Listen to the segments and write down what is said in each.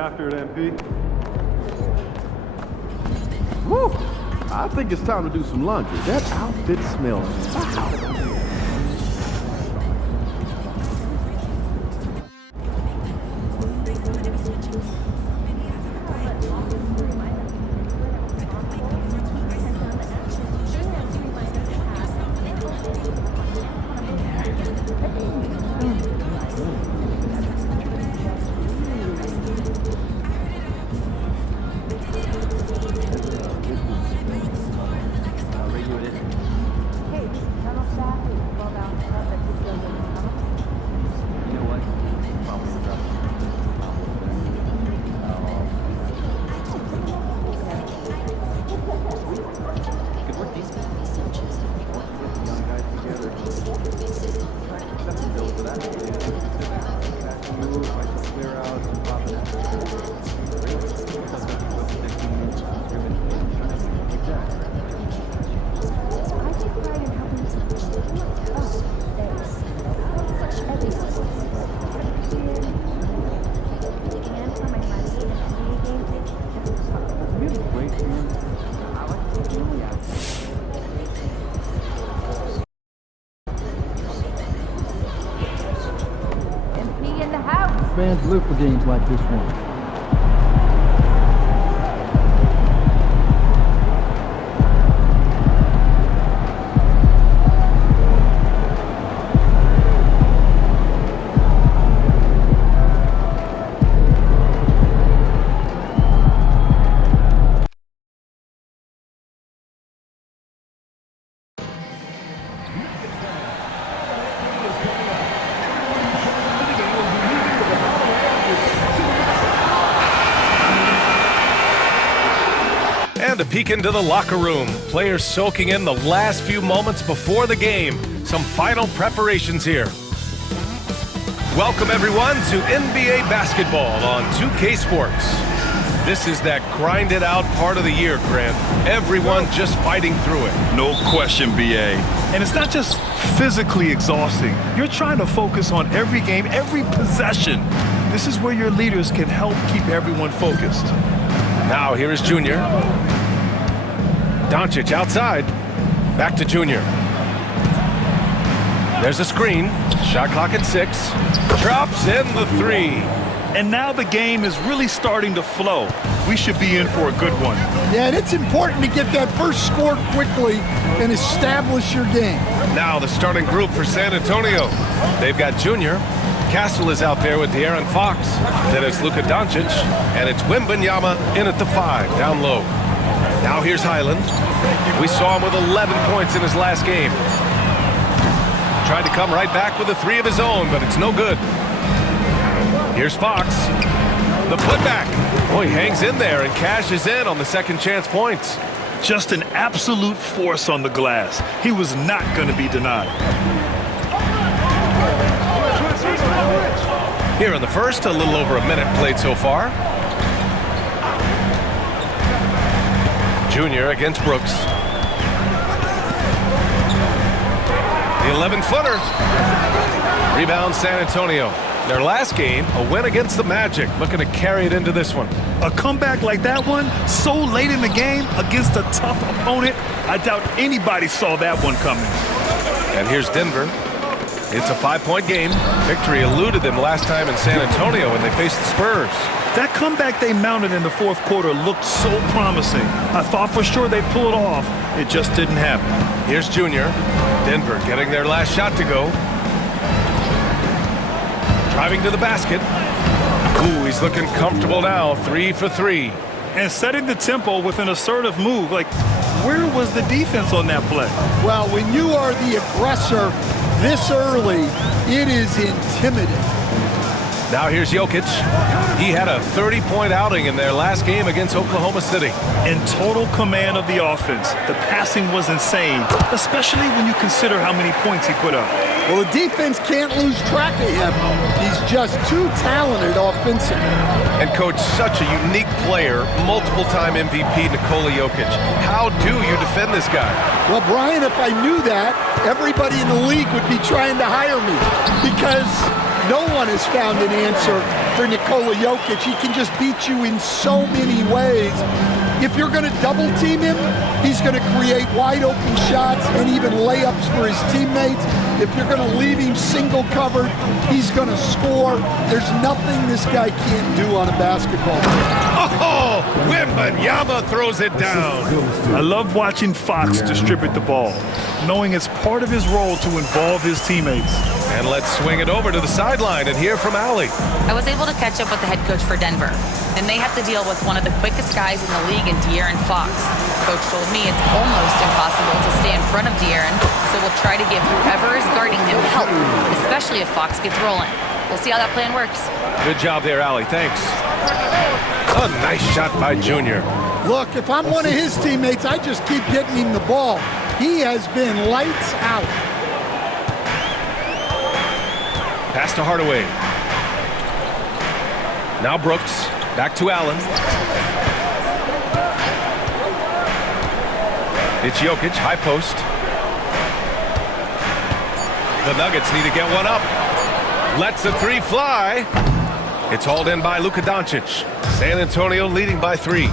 after it, MP. Woo! I think it's time to do some laundry. That outfit smells foul. Fans live for games like this one. And a peek into the locker room. Players soaking in the last few moments before the game. Some final preparations here. Welcome everyone to NBA basketball on 2K Sports. This is that grinded out part of the year, Grant. Everyone just fighting through it. No question, BA. And it's not just physically exhausting. You're trying to focus on every game, every possession. This is where your leaders can help keep everyone focused. Now here is Junior. Doncic outside. Back to Junior. There's a screen. Shot clock at 6. Drops in the 3. And now the game is really starting to flow. We should be in for a good one. Yeah, and it's important to get that first score quickly and establish your game. Now the starting group for San Antonio. They've got Junior. Castle is out there with De'Aaron Fox. Then it's Luka Doncic. And it's Wembanyama in at the 5, down low. Now here's Highland. We saw him with 11 points in his last game. Tried to come right back with a 3 of his own, but it's no good. Here's Fox. The putback. Boy, he hangs in there and cashes in on the second chance points. Just an absolute force on the glass. He was not going to be denied. Here in the first, a little over a minute played so far. Junior against Brooks. The 11-footer. Rebound San Antonio. Their last game, a win against the Magic, looking to carry it into this one. A comeback like that one, so late in the game against a tough opponent, I doubt anybody saw that one coming. And here's Denver. It's a 5-point game. Victory eluded them last time in San Antonio when they faced the Spurs. That comeback they mounted in the fourth quarter looked so promising. I thought for sure they'd pull it off. It just didn't happen. Here's Junior. Denver getting their last shot to go. Driving to the basket. Ooh, he's looking comfortable now. 3 for 3. And setting the tempo with an assertive move. Like, where was the defense on that play? Well, when you are the aggressor this early, it is intimidating. Now here's Jokic. He had a 30-point outing in their last game against Oklahoma City. In total command of the offense. The passing was insane, especially when you consider how many points he put up. Well, the defense can't lose track of him. He's just too talented offensively. And coach, such a unique player, multiple-time MVP Nikola Jokic. How do you defend this guy? Well, Brian, if I knew that, everybody in the league would be trying to hire me because No one has found an answer for Nikola Jokic. He can just beat you in so many ways. If you're going to double team him, he's going to create wide open shots and even layups for his teammates. If you're going to leave him single covered, he's going to score. There's nothing this guy can't do on a basketball court. Oh, Wembanyama throws it down. I love watching Fox distribute the ball, knowing it's part of his role to involve his teammates. And let's swing it over to the sideline and hear from Allie. I was able to catch up with the head coach for Denver, and they have to deal with one of the quickest guys in the league in De'Aaron Fox. Coach told me it's almost impossible to stay in front of De'Aaron, so we'll try to give whoever is guarding him help, especially if Fox gets rolling. We'll see how that plan works. Good job there, Allie. Thanks. A nice shot by Junior. Look, if I'm one of his teammates, I just keep getting him the ball. He has been lights out. Pass to Hardaway. Now Brooks. Back to Allen. It's Jokic, high post. The Nuggets need to get one up. Lets the three fly. It's hauled in by Luka Doncic. San Antonio leading by 3.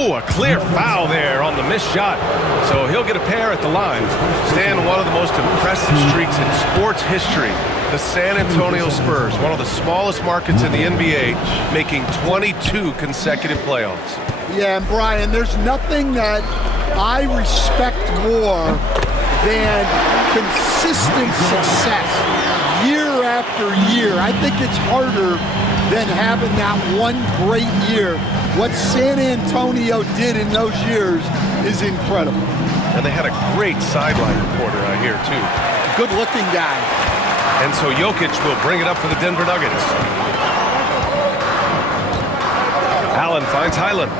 Oh, a clear foul there on the missed shot. So he'll get a pair at the line. Stan, one of the most impressive streaks in sports history. The San Antonio Spurs, one of the smallest markets in the NBA, making 22 consecutive playoffs. Yeah, and Brian, there's nothing that I respect more than consistent success year after year. I think it's harder than having that one great year. What San Antonio did in those years is incredible. And they had a great sideline reporter, I hear, too. Good-looking guy. And so Jokic will bring it up for the Denver Nuggets. Allen finds Highland.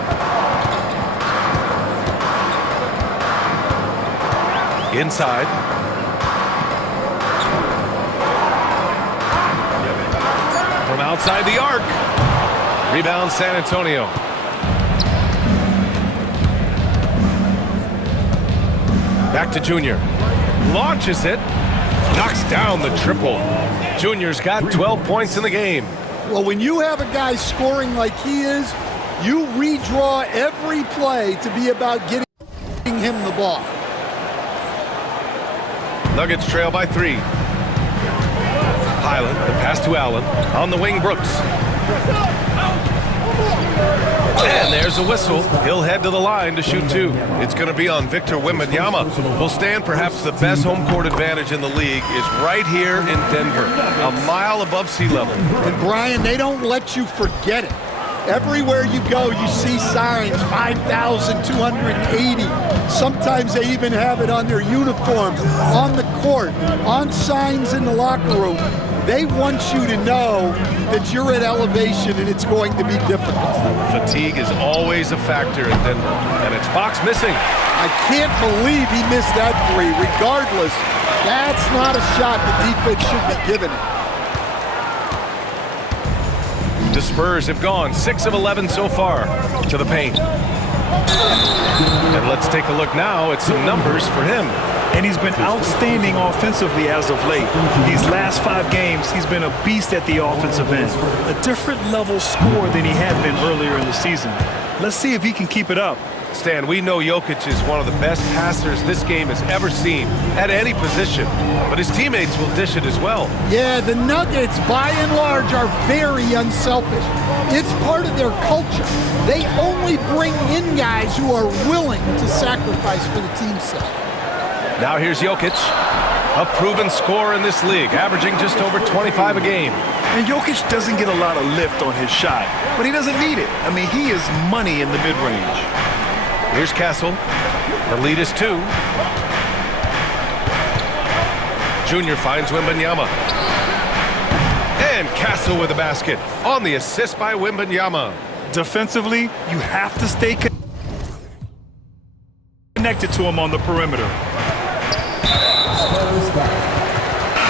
Inside. From outside the arc. Rebound San Antonio. Back to Junior. Launches it. Knocks down the triple. Junior's got 12 points in the game. Well, when you have a guy scoring like he is, you redraw every play to be about getting him the ball. Nuggets trail by 3. Highland, the pass to Allen. On the wing, Brooks. And there's a whistle. He'll head to the line to shoot 2. It's going to be on Victor Wembanyama. Will stand perhaps the best home court advantage in the league is right here in Denver, a mile above sea level. And Brian, they don't let you forget it. Everywhere you go, you see signs, 5,280. Sometimes they even have it on their uniform, on the court, on signs in the locker room. They want you to know that you're at elevation and it's going to be difficult. Fatigue is always a factor in Denver, and it's Fox missing. I can't believe he missed that 3. Regardless, that's not a shot the defense should be giving it. The Spurs have gone 6 of 11 so far to the paint. And let's take a look now at some numbers for him. And he's been outstanding offensively as of late. These last 5 games, he's been a beast at the offensive end. A different level score than he had been earlier in the season. Let's see if he can keep it up. Stan, we know Jokic is one of the best passers this game has ever seen at any position, but his teammates will dish it as well. Yeah, the Nuggets, by and large, are very unselfish. It's part of their culture. They only bring in guys who are willing to sacrifice for the team's sake. Now here's Jokic, a proven scorer in this league, averaging just over 25 a game. And Jokic doesn't get a lot of lift on his shot, but he doesn't need it. I mean, he is money in the mid-range. Here's Castle. The lead is 2. Junior finds Wembanyama. And Castle with the basket on the assist by Wembanyama. Defensively, you have to stay connected to him on the perimeter.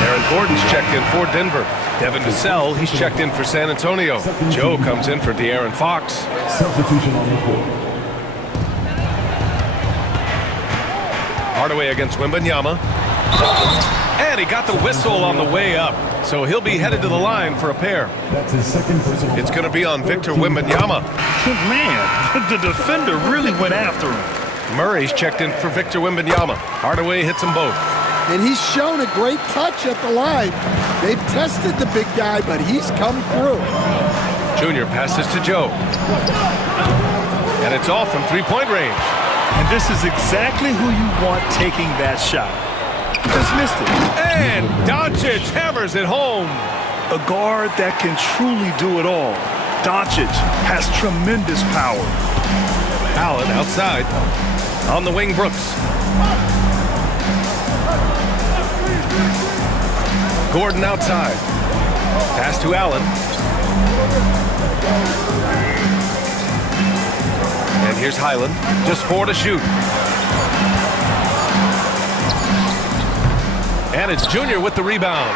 Aaron Gordon's checked in for Denver. Devin Vassell, he's checked in for San Antonio. Joe comes in for De'Aaron Fox. Substitution on the court. Hardaway against Wembanyama. And he got the whistle on the way up. So he'll be headed to the line for a pair. That's his second personal It's going to be on Victor foul. Wembanyama. Man, the defender really went after him. Murray's checked in for Victor Wembanyama. Hardaway hits them both. And he's shown a great touch at the line. They've tested the big guy, but he's come through. Junior passes to Joe. And it's off from three-point range. And this is exactly who you want taking that shot. Just missed it. And Doncic hammers it home. A guard that can truly do it all. Doncic has tremendous power. Allen outside. On the wing, Brooks. Gordon outside. Pass to Allen. And here's Highland. Just 4 to shoot. And it's Junior with the rebound.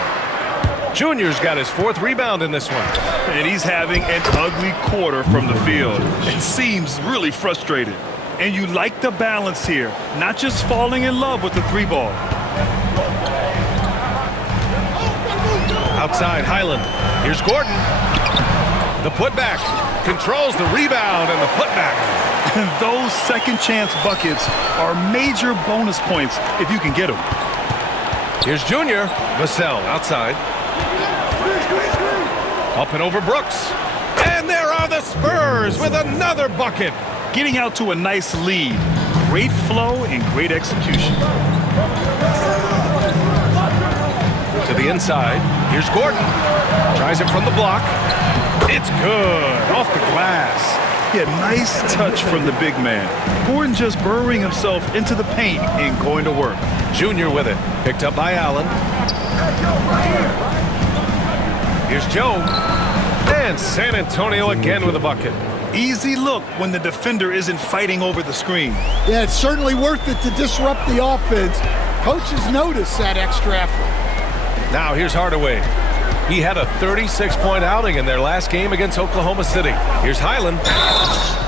Junior's got his 4th rebound in this one. And he's having an ugly quarter from the field. It seems really frustrated. And you like the balance here, not just falling in love with the 3-ball. Outside, Highland. Here's Gordon. The putback. Controls the rebound and the putback. And those second chance buckets are major bonus points if you can get them. Here's Junior. Vassell outside. Up and over Brooks. And there are the Spurs with another bucket. Getting out to a nice lead. Great flow and great execution. To the inside. Here's Gordon. Tries it from the block. It's good. Off the glass. Yeah, nice touch from the big man. Gordon just burrowing himself into the paint and going to work. Junior with it. Picked up by Allen. Here's Joe. And San Antonio again with a bucket. Easy look when the defender isn't fighting over the screen. Yeah, it's certainly worth it to disrupt the offense. Coaches notice that extra effort. Now here's Hardaway. He had a 36-point outing in their last game against Oklahoma City. Here's Highland.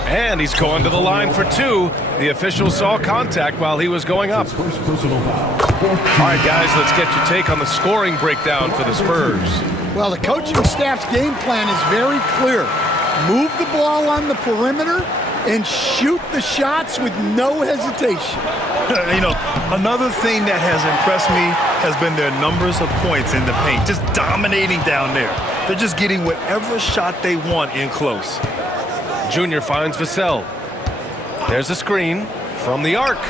And he's going to the line for 2. The official saw contact while he was going up. First personal foul. All right, guys, let's get your take on the scoring breakdown for the Spurs. Well, the coaching staff's game plan is very clear. Move the ball on the perimeter and shoot the shots with no hesitation. You know, another thing that has impressed me has been their numbers of points in the paint, just dominating down there. They're just getting whatever shot they want in close. Junior finds Vassell. There's a screen from the arc.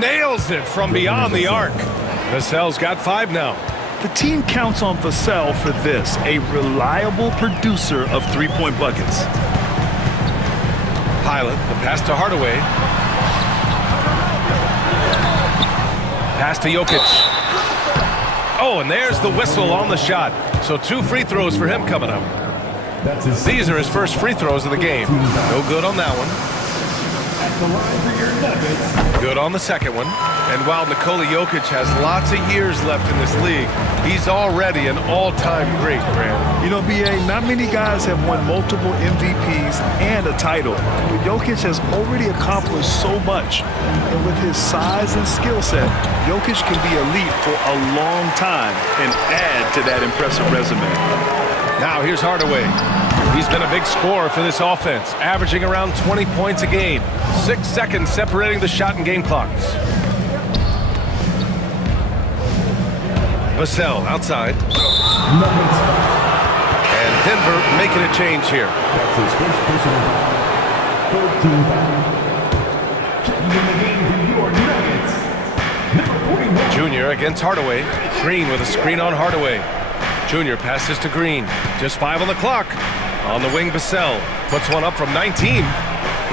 Nails it from beyond the arc. Vassell's got 5 now. The team counts on Vassell for this, a reliable producer of 3-point buckets. Highland, the pass to Hardaway. Pass to Jokic. Oh, and there's the whistle on the shot. So 2 free throws for him coming up. That's his These are his first free throws of the game. No good on that one. at the line for your Nuggets. Good on the second one. And while Nikola Jokic has lots of years left in this league, he's already an all-time great, Grant. You know, B.A., not many guys have won multiple MVPs and a title. But Jokic has already accomplished so much. And with his size and skill set, Jokic can be elite for a long time and add to that impressive resume. Now here's Hardaway. He's been a big scorer for this offense, averaging around 20 points a game. 6 seconds separating the shot and game clocks. Vassell outside. Nuggets. And Denver making a change here. That's his first personal foul. 13 foul. Checking in the game for your Nuggets. Number 41. Junior against Hardaway. Green with a screen on Hardaway. Junior passes to Green. Just 5 on the clock. On the wing, Vassell puts one up from 19.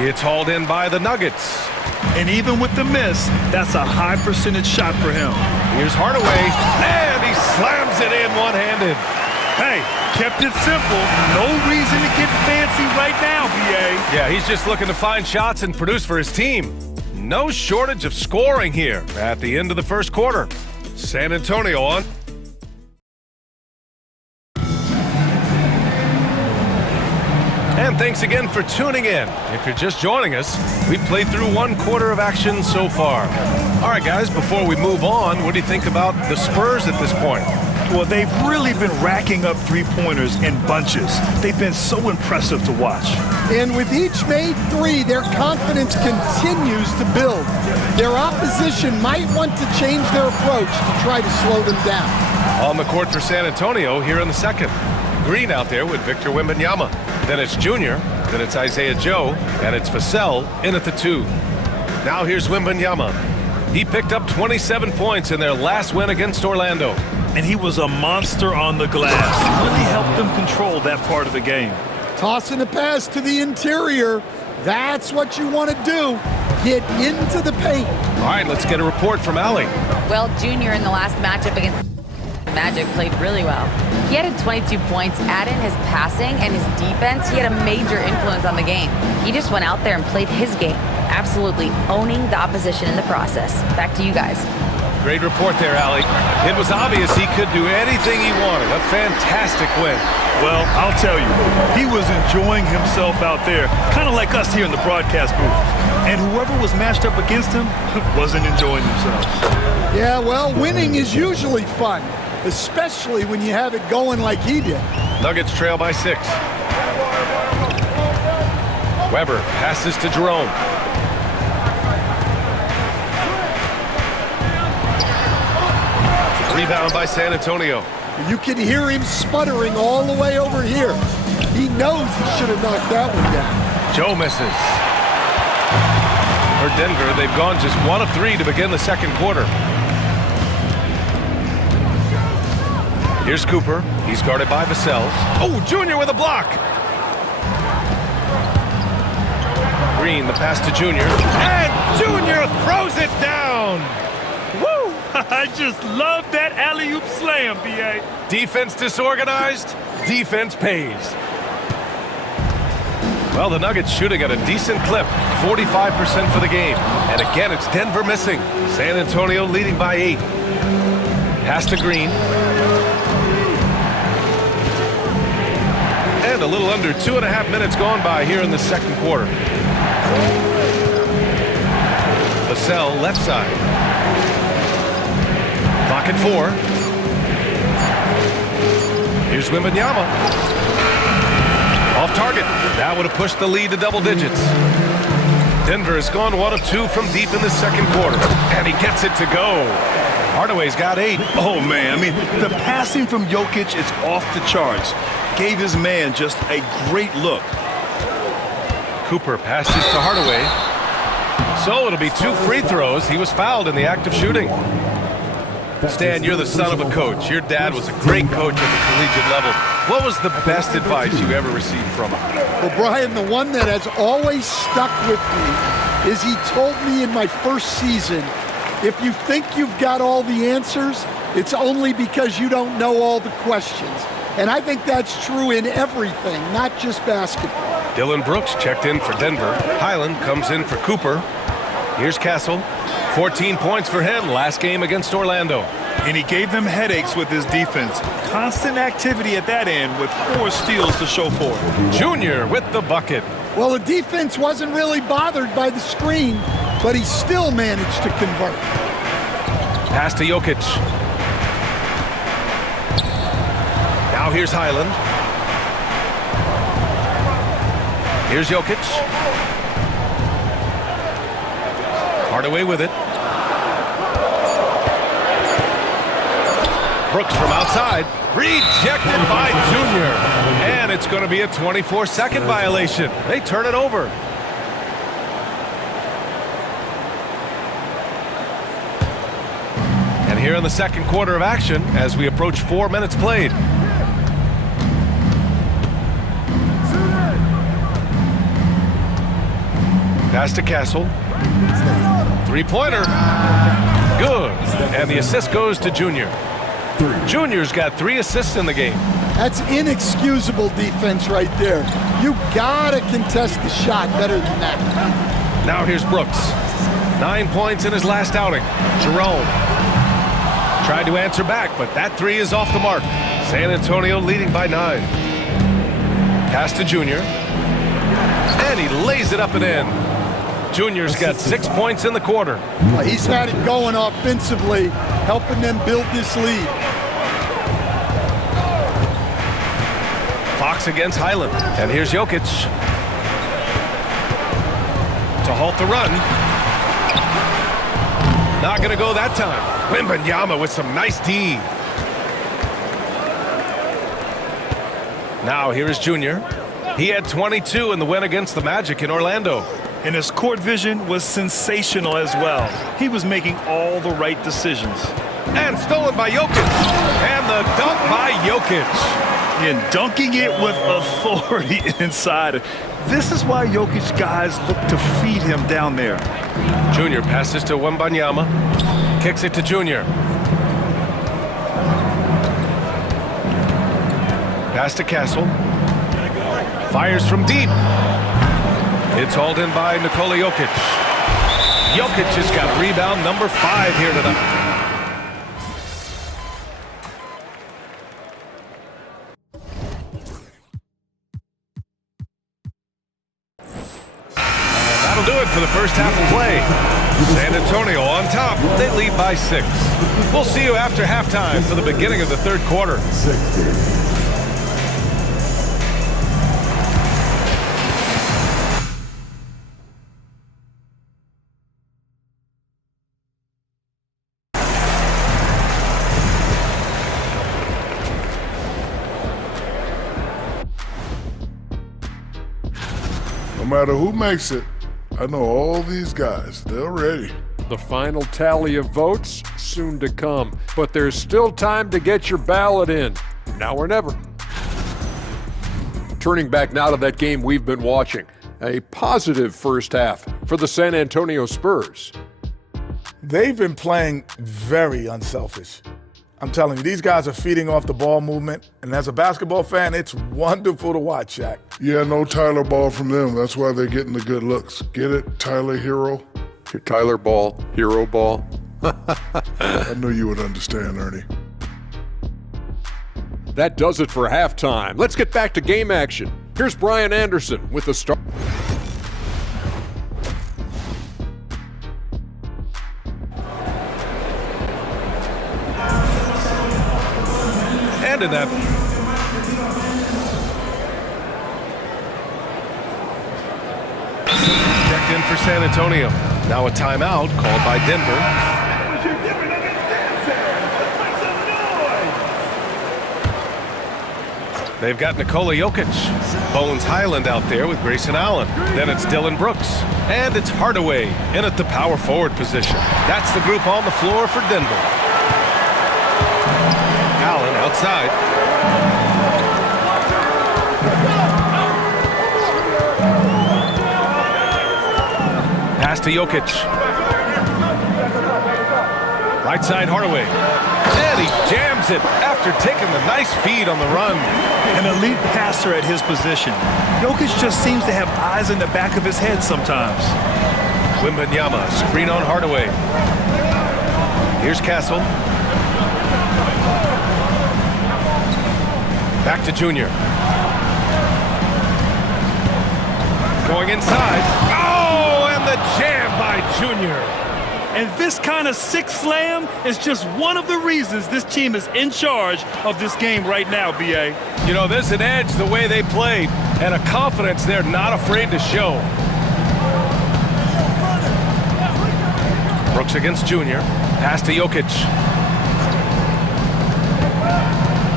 It's hauled in by the Nuggets. And even with the miss, that's a high percentage shot for him. Here's Hardaway, and he slams it in one-handed. Hey, kept it simple. No reason to get fancy right now, B.A. Yeah, he's just looking to find shots and produce for his team. No shortage of scoring here at the end of the first quarter. San Antonio on. And thanks again for tuning in. If you're just joining us, we've played through 1 quarter of action so far. All right, guys, before we move on, what do you think about the Spurs at this point? Well, they've really been racking up three-pointers in bunches. They've been so impressive to watch. And with each made three, their confidence continues to build. Their opposition might want to change their approach to try to slow them down. On the court for San Antonio here in the second. Green out there with Victor Wembanyama. Then it's Junior, then it's Isaiah Joe, and it's Vassell in at the 2. Now here's Wembanyama. He picked up 27 points in their last win against Orlando. And he was a monster on the glass. He really helped them control that part of the game. Tossing a pass to the interior. That's what you want to do. Get into the paint. All right, let's get a report from Allie. Well, Junior in the last matchup against Magic played really well. He added 22 points, add in his passing and his defense. He had a major influence on the game. He just went out there and played his game, absolutely owning the opposition in the process. Back to you guys. Great report there, Allie. It was obvious he could do anything he wanted. A fantastic win. Well, I'll tell you, he was enjoying himself out there, kind of like us here in the broadcast booth. And whoever was matched up against him wasn't enjoying themselves. Yeah, well, winning is usually fun, especially when you have it going like he did. Nuggets trail by 6. Weber passes to Jerome. Rebound by San Antonio. You can hear him sputtering all the way over here. He knows he should have knocked that one down. Joe misses. For Denver, they've gone just 1 of 3 to begin the second quarter. Here's Cooper. He's guarded by Vassell. Oh, Junior with a block. Green, the pass to Junior. And Junior throws it down. Woo! I just love that alley-oop slam, B.A. Defense disorganized, defense pays. Well, the Nuggets shooting at a decent clip, 45% for the game. And again, it's Denver missing. San Antonio leading by 8. Pass to Green. And a little under 2.5 minutes gone by here in the second quarter. Vassell, left side. Clock at 4. Here's Wembanyama. Off target. That would have pushed the lead to double digits. Denver has gone 1 of 2 from deep in the second quarter. And he gets it to go. Hardaway's got 8. Oh, man, I mean, the passing from Jokic is off the charts. Gave his man just a great look. Cooper passes to Hardaway. So it'll be 2 free throws. He was fouled in the act of shooting. Stan, you're the son of a coach. Your dad was a great coach at the collegiate level. What was the best advice you ever received from him? Well, Brian, the one that has always stuck with me is he told me in my first season, if you think you've got all the answers, it's only because you don't know all the questions. And I think that's true in everything, not just basketball. Dylan Brooks checked in for Denver. Highland comes in for Cooper. Here's Castle. 14 points for him last game against Orlando. And he gave them headaches with his defense. Constant activity at that end with 4 steals to show for it. Junior with the bucket. Well, the defense wasn't really bothered by the screen, but he still managed to convert. Pass to Jokic. Now here's Highland. Here's Jokic. Hardaway with it. Brooks from outside. Rejected by Junior. And it's going to be a 24-second violation. They turn it over. And here in the second quarter of action, as we approach 4 minutes played. Pass to Castle. 3-pointer. Good. And the assist goes to Junior. Junior's got 3 assists in the game. That's inexcusable defense right there. You gotta contest the shot better than that. Now here's Brooks. 9 points in his last outing. Jerome tried to answer back, but that 3 is off the mark. San Antonio leading by 9. Pass to Junior. And he lays it up and in. Junior's got 6 points in the quarter. He's had it going offensively, helping them build this lead. Fox against Highland. And here's Jokic. To halt the run. Not going to go that time. Wembanyama with some nice D. Now here is Junior. He had 22 in the win against the Magic in Orlando. And his court vision was sensational as well. He was making all the right decisions. And stolen by Jokic. And the dunk by Jokic. And dunking it with authority inside. This is why Jokic guys look to feed him down there. Junior passes to Wembanyama. Kicks it to Junior. Pass to Castle. Fires from deep. It's hauled in by Nikola Jokic. Jokic has got rebound number 5 here tonight. That'll do it for the first half of play. San Antonio on top. They lead by 6. We'll see you after halftime for the beginning of the third quarter. No matter who makes it, I know all these guys. They're ready. The final tally of votes soon to come, but there's still time to get your ballot in. Now or never. Turning back now to that game we've been watching. A positive first half for the San Antonio Spurs. They've been playing very unselfish. I'm telling you, these guys are feeding off the ball movement, and as a basketball fan, it's wonderful to watch, Shaq. Yeah, no Tyler Ball from them. That's why they're getting the good looks. Get it, Tyler Hero? Tyler Ball, Hero Ball. I knew you would understand, Ernie. That does it for halftime. Let's get back to game action. Here's Brian Anderson with the start. And in that. Checked in for San Antonio. Now a timeout called by Denver. They've got Nikola Jokic. Bones Highland out there with Grayson Allen. Then it's Dylan Brooks. And it's Hardaway in at the power forward position. That's the group on the floor for Denver. Allen outside. Pass to Jokic. Right side Hardaway. And he jams it after taking the nice feed on the run. An elite passer at his position. Jokic just seems to have eyes in the back of his head sometimes. Wembanyama, screen on Hardaway. Here's Castle. Back to Junior. Going inside. Oh, and the jam by Junior. And this kind of sick slam is just one of the reasons this team is in charge of this game right now, B.A. You know, there's an edge the way they played and a confidence they're not afraid to show. Brooks against Junior. Pass to Jokic.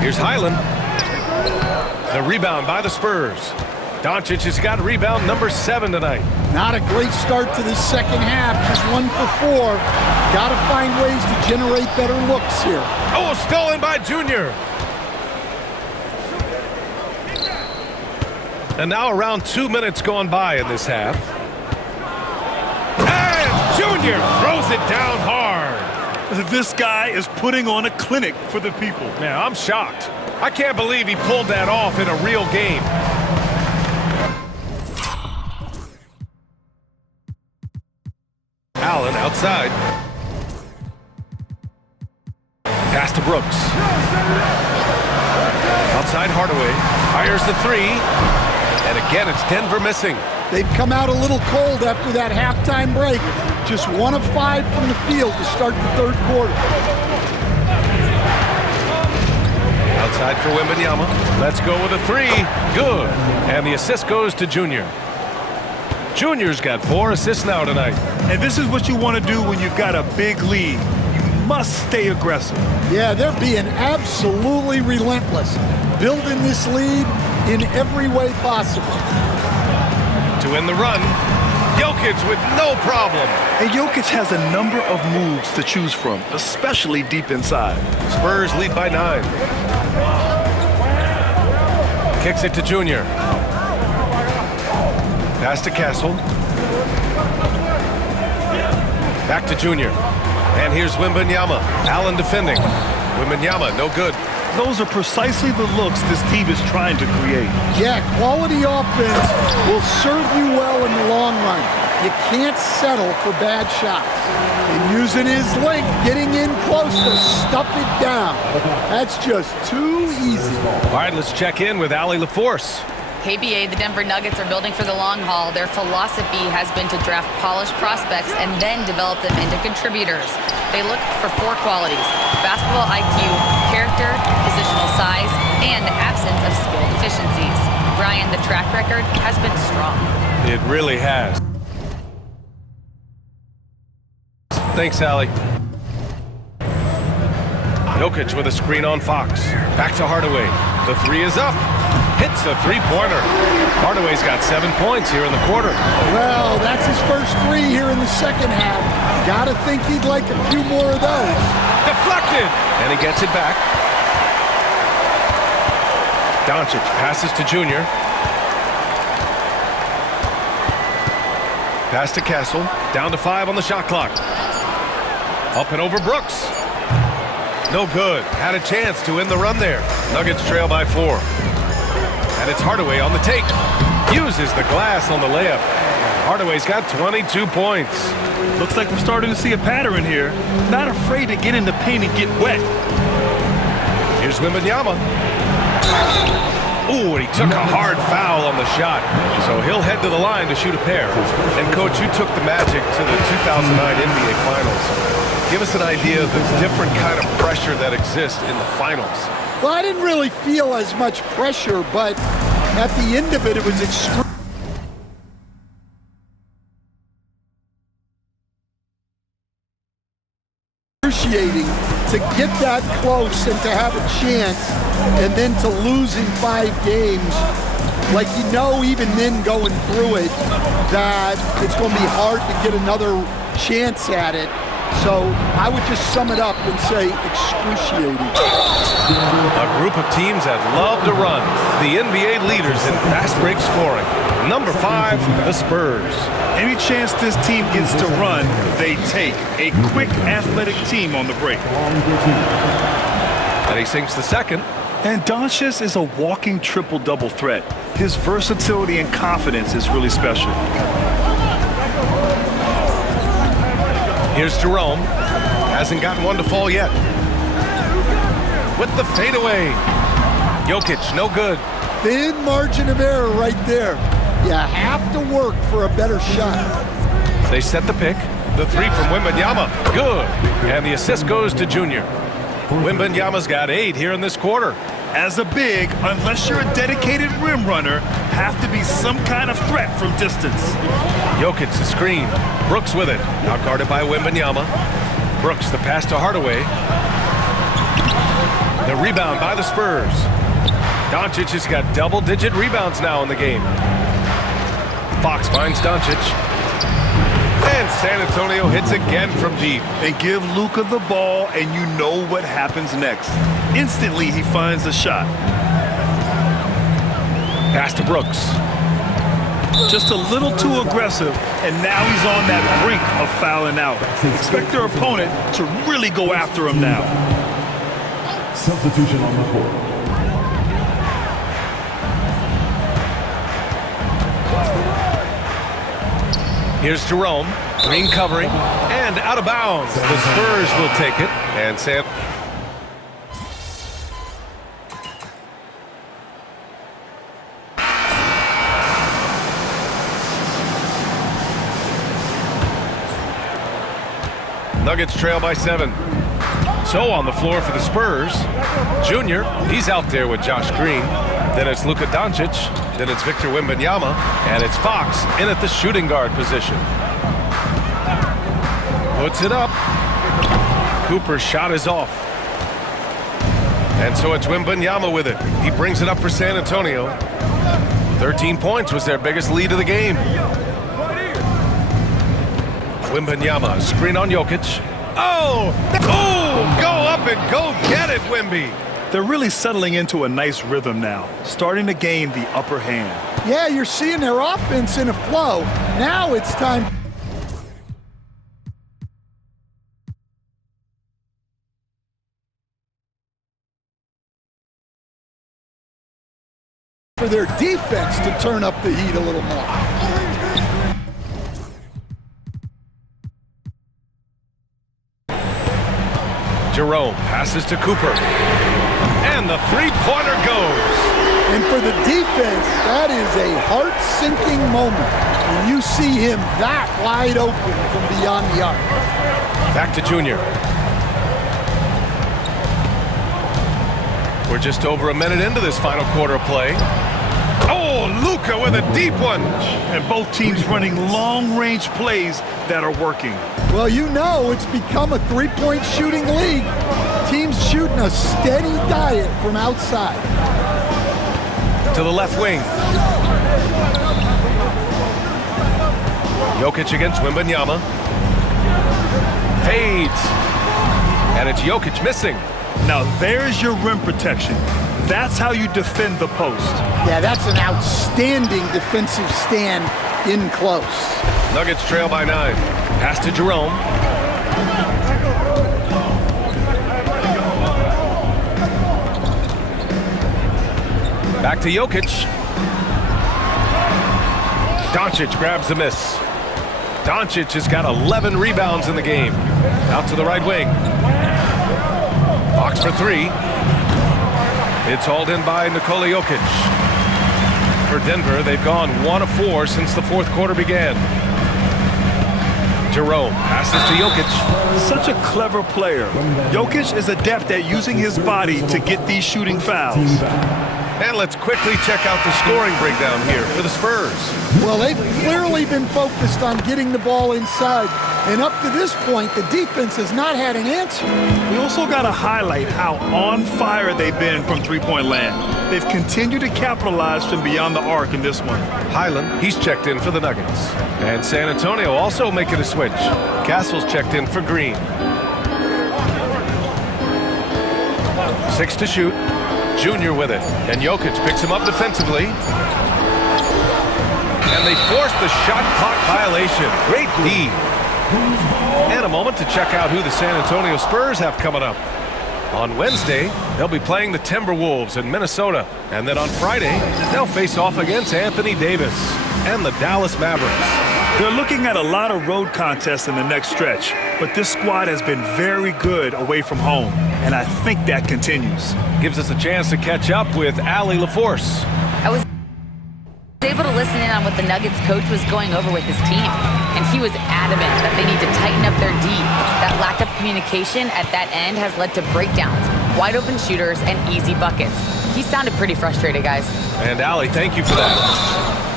Here's Highland. The rebound by the Spurs. Doncic has got rebound number 7 tonight. Not a great start to this second half, just 1 for 4. Got to find ways to generate better looks here. Oh, stolen by Junior. And now around 2 minutes gone by in this half. And Junior throws it down hard. This guy is putting on a clinic for the people. Man, I'm shocked. I can't believe he pulled that off in a real game. Allen outside. Pass to Brooks. Outside Hardaway. Fires the 3. And again, it's Denver missing. They've come out a little cold after that halftime break. Just 1 of 5 from the field to start the third quarter. Outside for Wembanyama. Let's go with a 3. Good. And the assist goes to Junior. Junior's got 4 assists now tonight. And this is what you want to do when you've got a big lead. You must stay aggressive. Yeah, they're being absolutely relentless, building this lead in every way possible. To win the run, Jokic with no problem. And Jokic has a number of moves to choose from, especially deep inside. Spurs lead by 9. Kicks it to Junior. Pass to Castle. Back to Junior. And here's Wembanyama. Allen defending. Wembanyama, no good. Those are precisely the looks this team is trying to create. Yeah, quality offense will serve you well in the long run. You can't settle for bad shots. And using his length, getting in close to stuff it down. That's just too easy. All right, let's check in with Allie LaForce. KBA, the Denver Nuggets are building for the long haul. Their philosophy has been to draft polished prospects and then develop them into contributors. They look for 4 qualities: basketball IQ, character, positional size, and the absence of skill deficiencies. Brian, the track record has been strong. It really has. Thanks, Allie. Jokic with a screen on Fox. Back to Hardaway. The 3 is up. Hits a 3-pointer. Hardaway's got 7 points here in the quarter. Well, that's his first 3 here in the second half. Gotta think he'd like a few more of those. Deflected! And he gets it back. Doncic passes to Junior. Pass to Castle. Down to 5 on the shot clock. Up and over Brooks. No good. Had a chance to win the run there. Nuggets trail by 4. And it's Hardaway on the take. Uses the glass on the layup. Hardaway's got 22 points. Looks like we're starting to see a pattern here. Not afraid to get in the paint and get wet. Here's Wembanyama. Ooh, and he took a hard foul on the shot. So he'll head to the line to shoot a pair. And Coach, you took the Magic to the 2009 NBA Finals. Give us an idea of the different kind of pressure that exists in the finals. Well, I didn't really feel as much pressure, but at the end of it, it was excruciating to get that close and to have a chance, and then to lose in 5 games. Like, you know, even then going through it, that it's going to be hard to get another chance at it. So I would just sum it up and say excruciating. A group of teams that love to run. The NBA leaders in fast break scoring. Number 5, the Spurs. Any chance this team gets to run, they take. A quick, athletic team on the break. And he sinks the second. And Doncic is a walking triple-double threat. His versatility and confidence is really special. Here's Jerome. Hasn't gotten one to fall yet. With the fadeaway. Jokic, no good. Thin margin of error right there. You have to work for a better shot. They set the pick. The 3 from Wembanyama. Good. And the assist goes to Junior. Wembanyama's got 8 here in this quarter. As a big, unless you're a dedicated rim runner, have to be some kind of threat from distance. Jokic the screen. Brooks with it. Out guarded by Wembanyama. Brooks the pass to Hardaway. The rebound by the Spurs. Doncic has got double-digit rebounds now in the game. Fox finds Doncic. And San Antonio hits again from deep. And give Luka the ball, and you know what happens next. Instantly, he finds the shot. Pass to Brooks. Just a little too aggressive, and now he's on that brink of fouling out. Expect their opponent to really go after him now. Substitution on the court. Here's Jerome. Green covering. And out of bounds. The Spurs will take it. And Sam. Nuggets trail by 7. So on the floor for the Spurs, Junior, he's out there with Josh Green. Then it's Luka Doncic. Then it's Victor Wembanyama. And it's Fox in at the shooting guard position. Puts it up. Cooper's shot is off. And so it's Wembanyama with it. He brings it up for San Antonio. 13 points was their biggest lead of the game. Wembanyama, screen on Jokic. Oh, go up and go get it, Wemby. They're really settling into a nice rhythm now, starting to gain the upper hand. Yeah, you're seeing their offense in a flow. Now it's time for their defense to turn up the heat a little more. Jerome passes to Cooper. And the three-pointer goes. And for the defense, that is a heart-sinking moment when you see him that wide open from beyond the arc. Back to Junior. We're just over a minute into this final quarter of play. Oh, Luka with a deep one. And both teams running long-range plays that are working. Well, you know it's become a three-point shooting league. Teams shooting a steady diet from outside. To the left wing. Jokic against Wembanyama. Fades. And it's Jokic missing. Now there's your rim protection. That's how you defend the post. Yeah, that's an outstanding defensive stand in close. Nuggets trail by 9. Pass to Jerome. Back to Jokic. Doncic grabs the miss. Doncic has got 11 rebounds in the game. Out to the right wing. Fox for 3. It's hauled in by Nikola Jokic. For Denver, they've gone 1 of 4 since the fourth quarter began. Jerome passes to Jokic. Such a clever player. Jokic is adept at using his body to get these shooting fouls. And let's quickly check out the scoring breakdown here for the Spurs. Well, they've clearly been focused on getting the ball inside. And up to this point, the defense has not had an answer. We also got to highlight how on fire they've been from three-point land. They've continued to capitalize from beyond the arc in this one. Hyland, he's checked in for the Nuggets. And San Antonio also making a switch. Castle's checked in for Green. 6 to shoot. Junior with it. And Jokic picks him up defensively. And they force the shot clock violation. Great D. And a moment to check out who the San Antonio Spurs have coming up. On Wednesday, they'll be playing the Timberwolves in Minnesota. And then on Friday, they'll face off against Anthony Davis and the Dallas Mavericks. They're looking at a lot of road contests in the next stretch, but this squad has been very good away from home, and I think that continues. Gives us a chance to catch up with Allie LaForce. I was able to listen in on what the Nuggets coach was going over with his team, and he was adamant that they need to tighten up their D. That lack of communication at that end has led to breakdowns, wide open shooters, and easy buckets. He sounded pretty frustrated, guys. And Allie, thank you for that.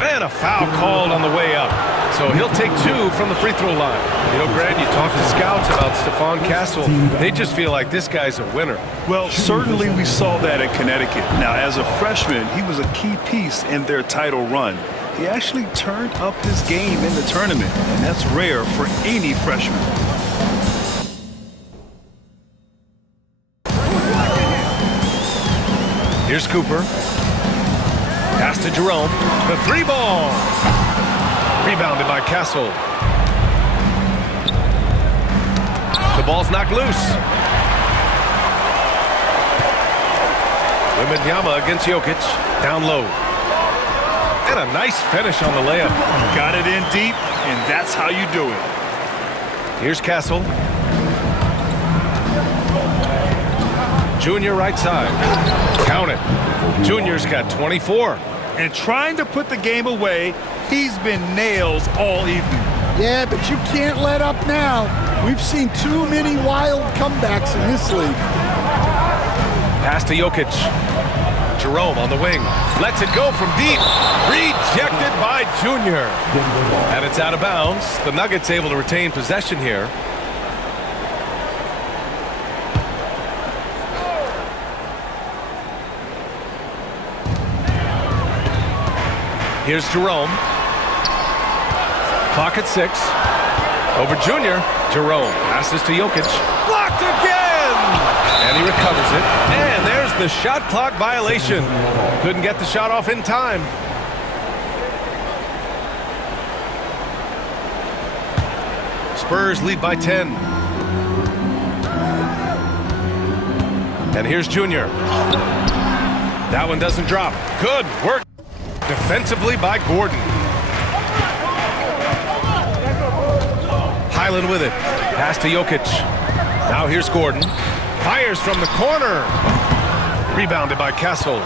And a foul called on the way up. So he'll take 2 from the free throw line. You know, Grant, you talk to scouts about Stephon Castle. They just feel like this guy's a winner. Well, certainly we saw that in Connecticut. Now, as a freshman, he was a key piece in their title run. He actually turned up his game in the tournament, and that's rare for any freshman. Here's Cooper. Pass to Jerome. The 3-ball. Rebounded by Castle. The ball's knocked loose. Wembanyama against Jokic. Down low. And a nice finish on the layup. Got it in deep, and that's how you do it. Here's Castle. Junior right side. Count it. Junior's got 24. And trying to put the game away, he's been nails all evening. Yeah, but you can't let up now. We've seen too many wild comebacks in this league. Pass to Jokic. Jerome on the wing. Lets it go from deep. Rejected by Junior. And it's out of bounds. The Nuggets able to retain possession here. Here's Jerome. Clock at 6. Over Junior. Jerome passes to Jokic. Blocked again! And he recovers it. And there's the shot clock violation. Couldn't get the shot off in time. Spurs lead by 10. And here's Junior. That one doesn't drop. Good work defensively by Gordon. Highland with it. Pass to Jokic. Now here's Gordon. Fires from the corner. Rebounded by Castle.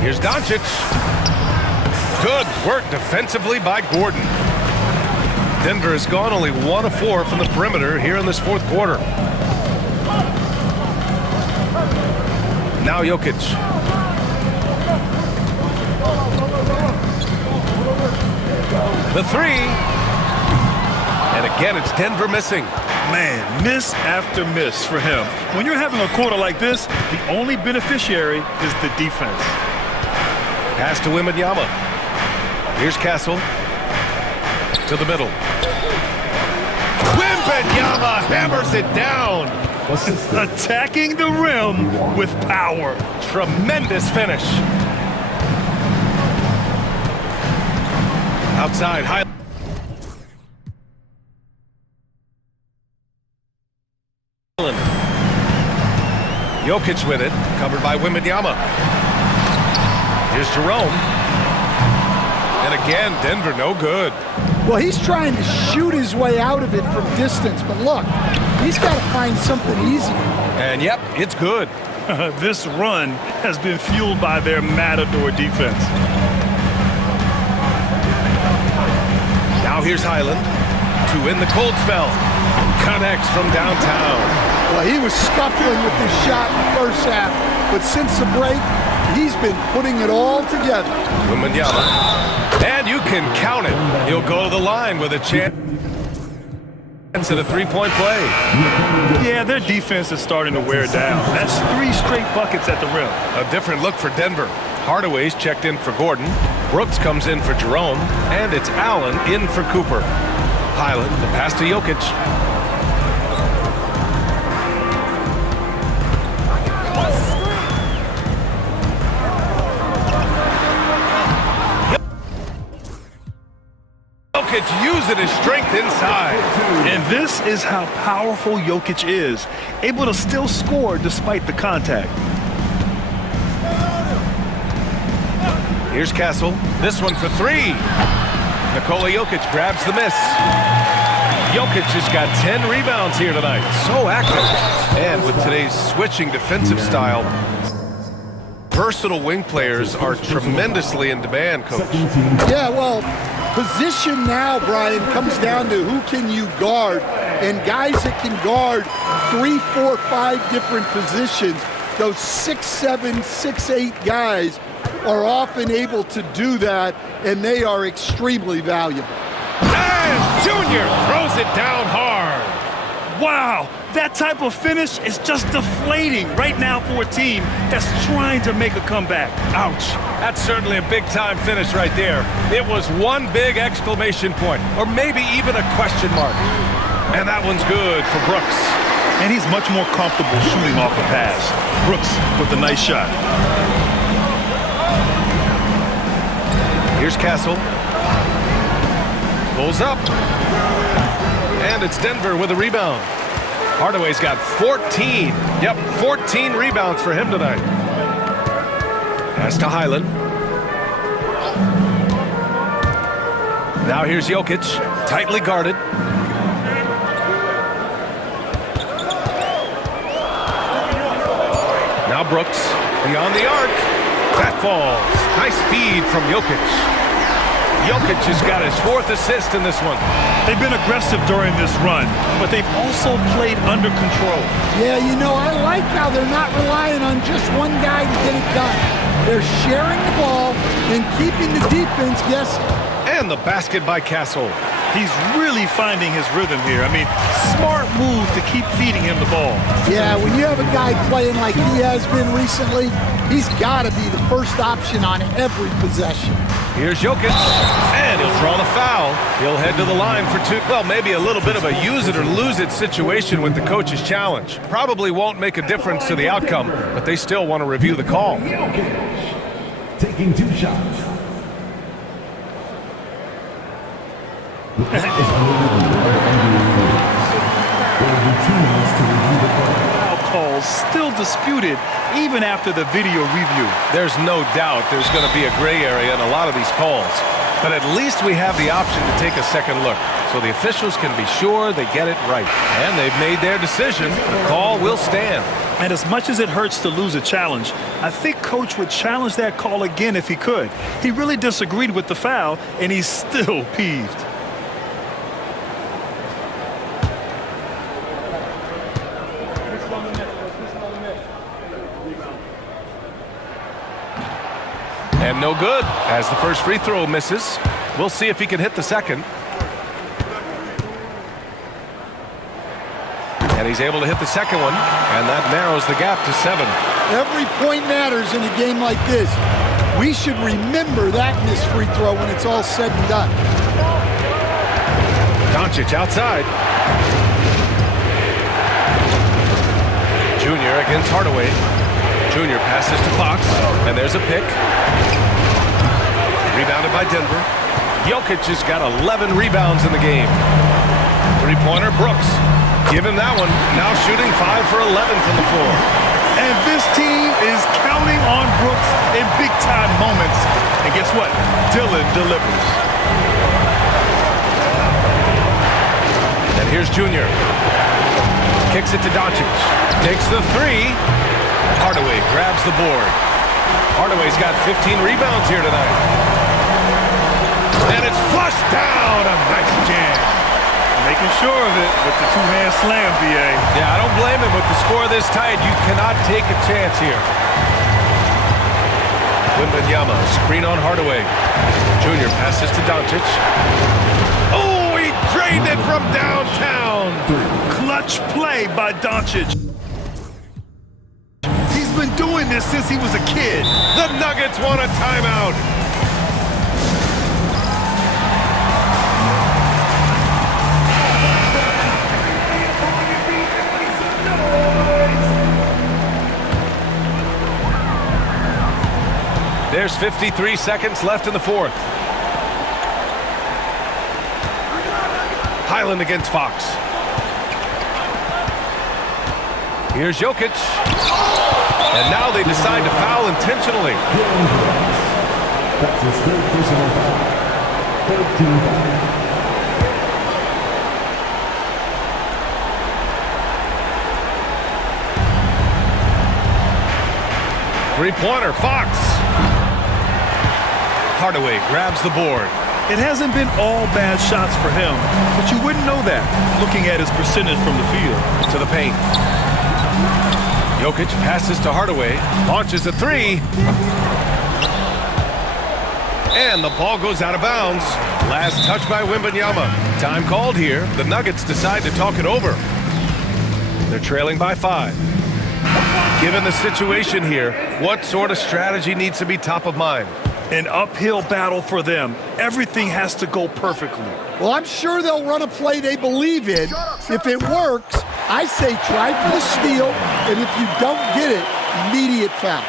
Here's Doncic. Good work defensively by Gordon. Denver has gone only 1 of 4 from the perimeter here in this fourth quarter. Now Jokic. The 3. And again, it's Denver missing. Man, miss after miss for him. When you're having a quarter like this, the only beneficiary is the defense. Pass to Wembanyama. Here's Castle. To the middle. Wembanyama hammers it down. Attacking the rim with power. Tremendous finish. Outside, high. Jokic with it, covered by Wembanyama. Here's Jerome. And again, Denver no good. Well, he's trying to shoot his way out of it from distance, but look, he's got to find something easier. And yep, it's good. This run has been fueled by their matador defense. Now here's Highland to win the cold spell. Connects from downtown. Well, he was scuffling with this shot in the first half, but since the break, he's been putting it all together. Wembanyama. And you can count it. He'll go to the line with a chance at a three-point play. Yeah, their defense is starting to wear down. That's 3 straight buckets at the rim. A different look for Denver. Hardaway's checked in for Gordon. Brooks comes in for Jerome. And it's Allen in for Cooper. Highland, the pass to Jokic. Jokic using his strength inside. And this is how powerful Jokic is, able to still score despite the contact. Here's Castle. This one for 3. Nikola Jokic grabs the miss. Jokic has got 10 rebounds here tonight. So active. And with today's switching defensive style, versatile wing players are tremendously in demand, Coach. Yeah, well, position now, Brian, comes down to who can you guard. And guys that can guard 3, 4, 5 different positions, those 6'7", 6'8" guys are often able to do that, and they are extremely valuable. And Junior throws it down hard. Wow, that type of finish is just deflating right now for a team that's trying to make a comeback. Ouch. That's certainly a big-time finish right there. It was one big exclamation point, or maybe even a question mark. And that one's good for Brooks. And he's much more comfortable shooting off a pass. Brooks with a nice shot. Here's Castle. Pulls up. And it's Denver with a rebound. Hardaway's got 14. Yep, 14 rebounds for him tonight. Pass to Highland. Now here's Jokic, tightly guarded. Now Brooks, beyond the arc. That falls. Nice feed from Jokic. Jokic has got his 4th assist in this one. They've been aggressive during this run, but they've also played under control. Yeah, you know, I like how they're not relying on just one guy to get it done. They're sharing the ball and keeping the defense guessing. And the basket by Castle. He's really finding his rhythm here. I mean, smart move to keep feeding him the ball. Yeah, when you have a guy playing like he has been recently, he's got to be the first option on every possession. Here's Jokic, and he'll draw the foul. He'll head to the line for 2. Well, maybe a little bit of a use it or lose it situation with the coach's challenge. Probably won't make a difference to the outcome, but they still want to review the call. Jokic taking 2 shots. Foul calls still disputed even after the video review. There's no doubt there's going to be a gray area in a lot of these calls, but at least we have the option to take a second look, so the officials can be sure they get it right. And they've made their decision. The call will stand. And as much as it hurts to lose a challenge, I think Coach would challenge that call again if he could. He really disagreed with the foul, and he's still peeved. And no good, as the first free throw misses. We'll see if he can hit the second. And he's able to hit the second one, and that narrows the gap to 7. Every point matters in a game like this. We should remember that missed free throw when it's all said and done. Doncic outside. Junior against Hardaway. Junior passes to Fox, and there's a pick. Rebounded by Denver. Jokic has got 11 rebounds in the game. Three-pointer, Brooks. Give him that one. Now shooting 5 for 11 from the floor. And this team is counting on Brooks in big-time moments. And guess what? Dillon delivers. And here's Junior. Kicks it to Doncic. Takes the 3. Hardaway grabs the board. Hardaway's got 15 rebounds here tonight. And it's flushed down. A nice jam. Making sure of it with the two-hand slam, B.A. Yeah, I don't blame him. With the score this tight, you cannot take a chance here. Wembanyama, screen on Hardaway. Junior passes to Doncic. Oh, he drained it from downtown. Clutch play by Doncic. He's been doing this since he was a kid. The Nuggets want a timeout. There's 53 seconds left in the 4th. Highland against Fox. Here's Jokic. And now they decide to foul intentionally. That's his 3rd personal foul. 13 foul. Three-pointer, Fox. Hardaway grabs the board. It hasn't been all bad shots for him, but you wouldn't know that looking at his percentage from the field. To the paint. Jokic passes to Hardaway, launches a 3. And the ball goes out of bounds. Last touch by Wembanyama. Time called here. The Nuggets decide to talk it over. They're trailing by 5. Given the situation here, what sort of strategy needs to be top of mind? An uphill battle for them. Everything has to go perfectly. Well, I'm sure they'll run a play they believe in. If it works, I say try for the steal, and if you don't get it, immediate foul.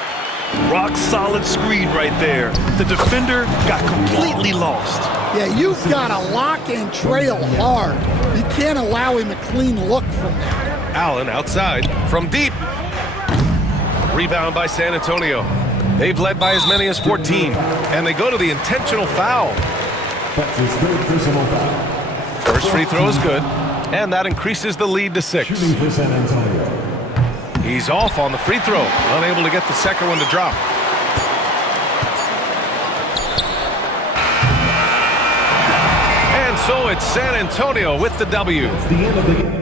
Rock solid screen right there. The defender got completely lost. Yeah, you've got to lock and trail hard. You can't allow him a clean look from there. Allen outside from deep. Rebound by San Antonio. They've led by as many as 14, and they go to the intentional foul. That's his 3rd personal foul. First free throw is good, and that increases the lead to 6. Shooting for San Antonio. He's off on the free throw, unable to get the second one to drop. so it's San Antonio with the W. It's the end of the game.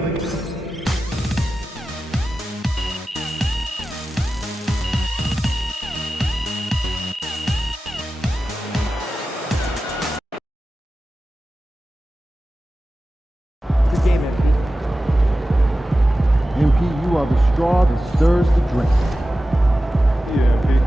Good game, MP. MP, you are the straw that stirs the drink. Yeah,